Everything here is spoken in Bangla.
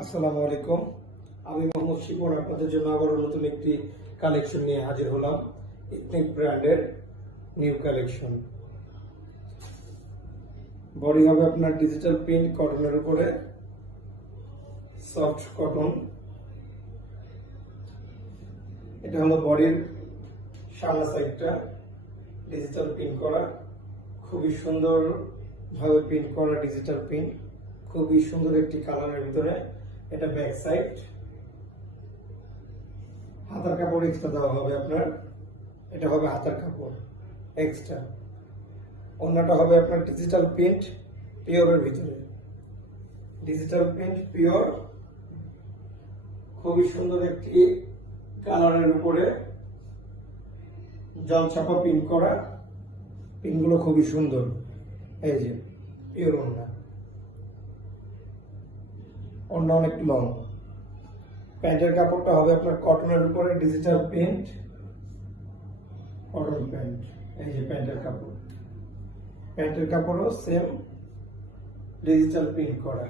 আসসালামু আলাইকুম। আমি মোহাম্মদ শিপন আপনাদের জন্য আবারও নতুন একটি কালেকশন নিয়ে হাজির হলাম। ইথনিক ব্র্যান্ডের নিউ কালেকশন। বডি হবে আপনার ডিজিটাল প্রিন্ট কটনের উপরে, সফট কটন। এটা হলো বডির সামনের সাইডটা, ডিজিটাল প্রিন্ট করা, খুবই সুন্দর ভাবে প্রিন্ট করা ডিজিটাল প্রিন্ট, খুবই সুন্দর একটি কালারের ভিতরে। এটা ব্যাক সাইড, হাতার কাপড় এক্সট্রা দেওয়া হবে আপনার, এটা হবে হাতার কাপড় এক্সট্রা। অন্যটা হবে আপনার ডিজিটাল প্রিন্ট পিওরের ভিতরে, ডিজিটাল প্রিন্ট পিওর, খুবই সুন্দর একটি কালারের উপরে জল ছাপা প্রিন্ট করা। প্রিন্টগুলো খুবই সুন্দর। এই যে পিওর ওড়না, ওড়না অনেক লং। প্যান্টের কাপড়টা হবে আপনার কটনের উপরে ডিজিটাল প্রিন্ট, কটন প্যান্ট। এই যে প্যান্টের কাপড়, প্যান্টের কাপড়ও সেম ডিজিটাল প্রিন্ট করা।